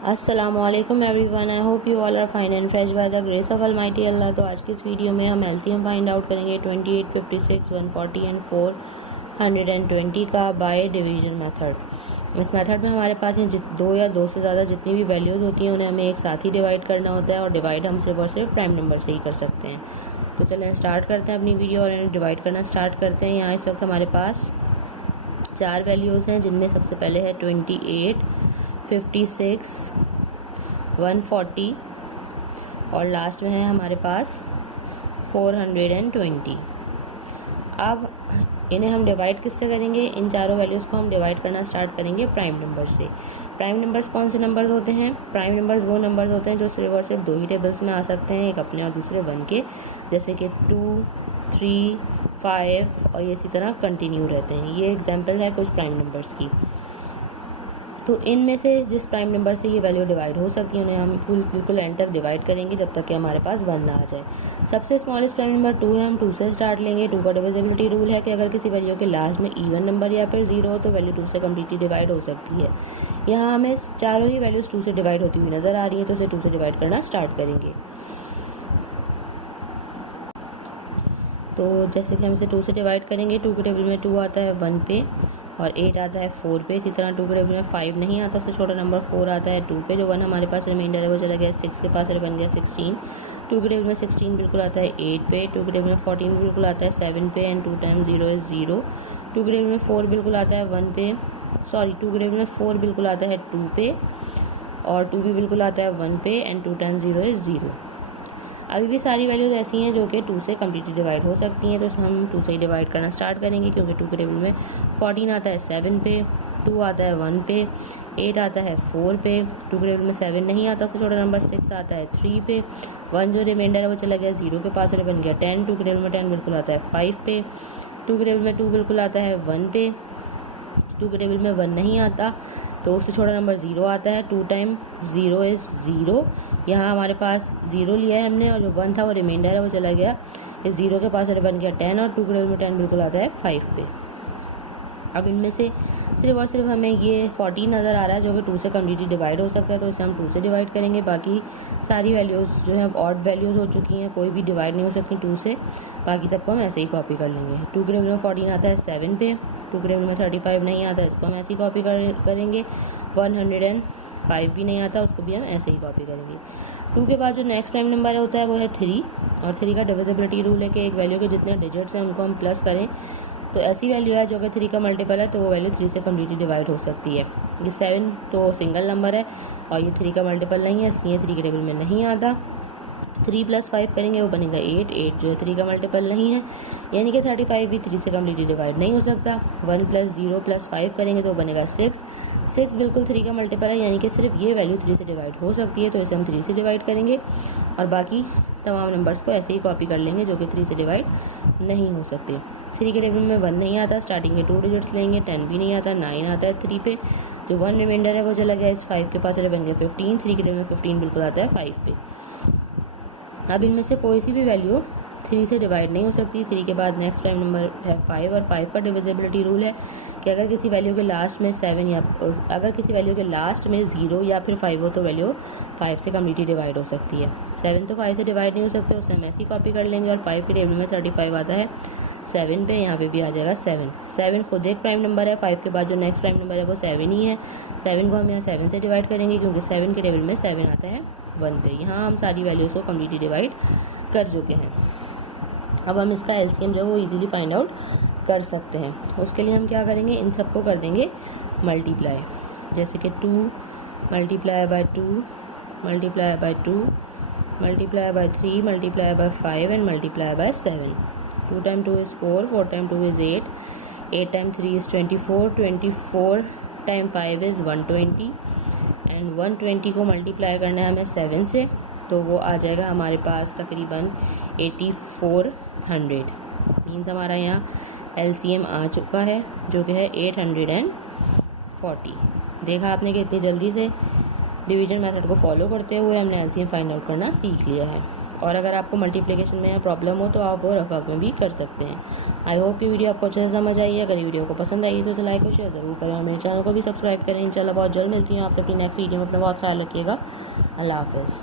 अस्सलामुअलैकुम everyone, I hope you all are fine and fresh by the grace of almighty Allah. तो आज की इस वीडियो में हम एलसीएम फाइंड आउट करेंगे 28, 56, 140 एंड 420 का बाय डिवीजन मेथड। इस मेथड में हमारे पास दो या दो से ज़्यादा जितनी भी वैल्यूज़ होती हैं उन्हें हमें एक साथ ही डिवाइड करना होता है, और डिवाइड हम सिर्फ और सिर्फ प्राइम नंबर से ही कर सकते हैं। तो चलें स्टार्ट करते हैं अपनी वीडियो और इन्हें डिवाइड करना स्टार्ट करते हैं। यहाँ इस वक्त हमारे पास चार वैल्यूज़ हैं, जिनमें सबसे पहले है 28, 56, 140 और लास्ट में है हमारे पास 420। अब इन्हें हम डिवाइड किससे करेंगे? इन चारों वैल्यूज़ को हम डिवाइड करना स्टार्ट करेंगे प्राइम नंबर से। प्राइम नंबर्स कौन से नंबर्स होते हैं? प्राइम नंबर्स वो नंबर्स होते हैं जो सिर्फ और सिर्फ दो ही टेबल्स में आ सकते हैं, एक अपने और दूसरे वन के, जैसे कि 2, 3, 5 और ये इसी तरह कंटिन्यू रहते हैं। ये एग्जाम्पल है कुछ प्राइम नंबर्स की। तो इनमें से जिस प्राइम नंबर से ये वैल्यू डिवाइड हो सकती है उन्हें हम बिल्कुल एंड तक डिवाइड करेंगे जब तक कि हमारे पास 1 ना आ जाए। सबसे स्मॉलेस्ट प्राइम नंबर 2 है, हम 2 से स्टार्ट लेंगे। 2 का डिविजिबिलिटी रूल है कि अगर किसी वैल्यू के लास्ट में इवन नंबर या फिर 0 हो तो वैल्यू 2 से कम्प्लीटली डिवाइड हो सकती है। यहाँ हमें चारों ही वैल्यूज़ 2 से डिवाइड होती हुई नज़र आ रही है, तो इसे 2 से डिवाइड करना स्टार्ट करेंगे। तो जैसे कि हम इसे 2 से डिवाइड करेंगे, 2 के टेबल में 2 आता है 1 पे और 8 आता है 4 पे। इसी तरह 2 के टेबल में 5 नहीं आता, उससे छोटा नंबर 4 आता है 2 पे। जो 1 हमारे पास रिमाइंडर है वो चला गया 6 के पास, बन गया 16। 2 के टेबल में 16 बिल्कुल आता है 8 पे। 2 के टेबल में 14 बिल्कुल आता है 7 पे एंड 2 टाइम्स 0 इज़ 0। 2 के टेबल में 4 बिल्कुल आता है 1 पे, 2 के टेबल में 4 बिल्कुल आता है 2 पे और 2 भी बिल्कुल आता है 1 पे एंड 2 टाइम्स 0 इज़ 0। अभी भी सारी वैल्यूज़ ऐसी हैं जो कि 2 से कम्प्लीटली डिवाइड हो सकती हैं, तो हम 2 से ही डिवाइड करना स्टार्ट करेंगे, क्योंकि 2 के टेबल में 14 आता है 7 पे, 2 आता है 1 पे, 8 आता है 4 पे। 2 के टेबल में 7 नहीं आता, उससे छोटा नंबर 6 आता है 3 पे। 1 जो रिमाइंडर है वो चला गया 0 के पास, बन गया 10। 2 के टेबल में 10 बिल्कुल आता है 5 पे। 2 के टेबल में 2 बिल्कुल आता है 1 पे। 2 के टेबल में 1 नहीं आता, तो उससे छोटा नंबर 0 आता है। 2 टाइम 0 इज़ 0। यहाँ हमारे पास 0 लिया है हमने और जो 1 था वो रिमाइंडर है वो चला गया इस 0 के पास, बन गया 10 और 2 के टेबल में 10 बिल्कुल आता है 5 पे। अब इनमें से सिर्फ और सिर्फ हमें ये 14 नज़र आ रहा है जो कि 2 से कम्प्लीटली डिवाइड हो सकता है, तो इसे हम 2 से डिवाइड करेंगे। बाकी सारी वैल्यूज़ जो है ऑड वैल्यूज़ हो चुकी हैं, कोई भी डिवाइड नहीं हो सकती 2 से, बाकी सबको हम ऐसे ही कॉपी कर लेंगे। 2 के टेबल में 14 आता है 7 पे। 2 के टेबल में 35 नहीं आता, इसको हम ऐसे ही कॉपी करेंगे। 105 भी नहीं आता, उसको भी हम ऐसे ही कॉपी करेंगे। 2 के बाद जो नेक्स्ट प्राइम नंबर होता है वो है 3, और 3 का डिविजिबिलिटी रूल है कि एक वैल्यू के जितने डिजिट्स हैं उनको हम प्लस करें, तो ऐसी वैल्यू है जो कि 3 का मल्टीपल है, तो वो वैल्यू 3 से कम्प्लीटली डिवाइड हो सकती है। ये 7 तो सिंगल नंबर है और ये 3 का मल्टीपल नहीं है, इसलिए 3 के टेबल में नहीं आता। 3 + 5 करेंगे वो बनेगा 8। 8 जो है 3 का मल्टीपल नहीं है, यानी कि 35 भी 3 से कम्प्लीटली डिवाइड नहीं हो सकता। 1 + 0 + 5 करेंगे तो बनेगा 6। 6 बिल्कुल 3 का मल्टीपल है, यानी कि सिर्फ ये वैल्यू 3 से डिवाइड हो सकती है, तो इसे हम 3 से डिवाइड करेंगे और बाकी तमाम नंबर्स को ऐसे ही कॉपी कर लेंगे जो कि 3 से डिवाइड नहीं हो सकते। 3 के टेबल में 1 नहीं आता, स्टार्टिंग के 2 डिजिट्स लेंगे। 10 भी नहीं आता, 9 आता है 3 पे। जो 1 रिमाइंडर है वो चला गया इस 5 के पास, बन गया 15। 3 के टेबल में 15 बिल्कुल आता है 5 पे। अब इनमें से कोई सी भी वैल्यू 3 से डिवाइड नहीं हो सकती। 3 के बाद नेक्स्ट प्राइम नंबर है 5, और 5 का डिविजिबिलिटी रूल है कि अगर किसी वैल्यू के लास्ट में 7 या अगर किसी वैल्यू के लास्ट में 0 या फिर 5 हो तो वैल्यू 5 से कम्प्लीटली डिवाइड हो सकती है। 7 तो 5 से डिवाइड नहीं हो सकते, उसे हम ऐसे ही कॉपी कर लेंगे। और 5 के टेबल में 35 आता है 7 पे, यहाँ पे भी आ जाएगा 7। 7 खुद एक प्राइम नंबर है। 5 के बाद जो नेक्स्ट प्राइम नंबर है वो 7 ही है। 7 को हम यहाँ 7 से डिवाइड करेंगे, क्योंकि 7 के टेबल में 7 आता है 1 पे। यहाँ हम सारी वैल्यूज़ को कम्प्लीटली डिवाइड कर चुके हैं। अब हम इसका एलसीएम जो है वो इजीली फाइंड आउट कर सकते हैं। उसके लिए हम क्या करेंगे, इन सबको कर देंगे मल्टीप्लाई, जैसे कि 2 × 2 × 2 × 3 × 5 and × 7। 2 × 2 is 4, 4 × 2 is 8, 8 × 3 is 24, 24 × 5 is 120 and 120 को मल्टीप्लाई करना है हमें 7 से, तो वो आ जाएगा हमारे पास तकरीबन 8400। मीन्स हमारा यहाँ एलसीएम आ चुका है जो कि है 840। देखा आपने कि इतनी जल्दी से डिवीजन मेथड को फॉलो करते हुए हमने एलसीएम फाइंड आउट करना सीख लिया है। और अगर आपको मल्टीप्लिकेशन में प्रॉब्लम हो तो आप वो रफ वर्क में भी कर सकते हैं। आई होप कि वीडियो आपको अच्छे से समझ आई है। अगर ये वीडियो को पसंद आई तो इसे लाइक और शेयर ज़रूर करें और मेरे चैनल को भी सब्सक्राइब करें। इंशाल्लाह बहुत जल्द मिलती हूँ आपको अपनी नेक्स्ट वीडियो में। अपना बहुत ख्याल रखिएगा। अल्लाह हाफ़िज़।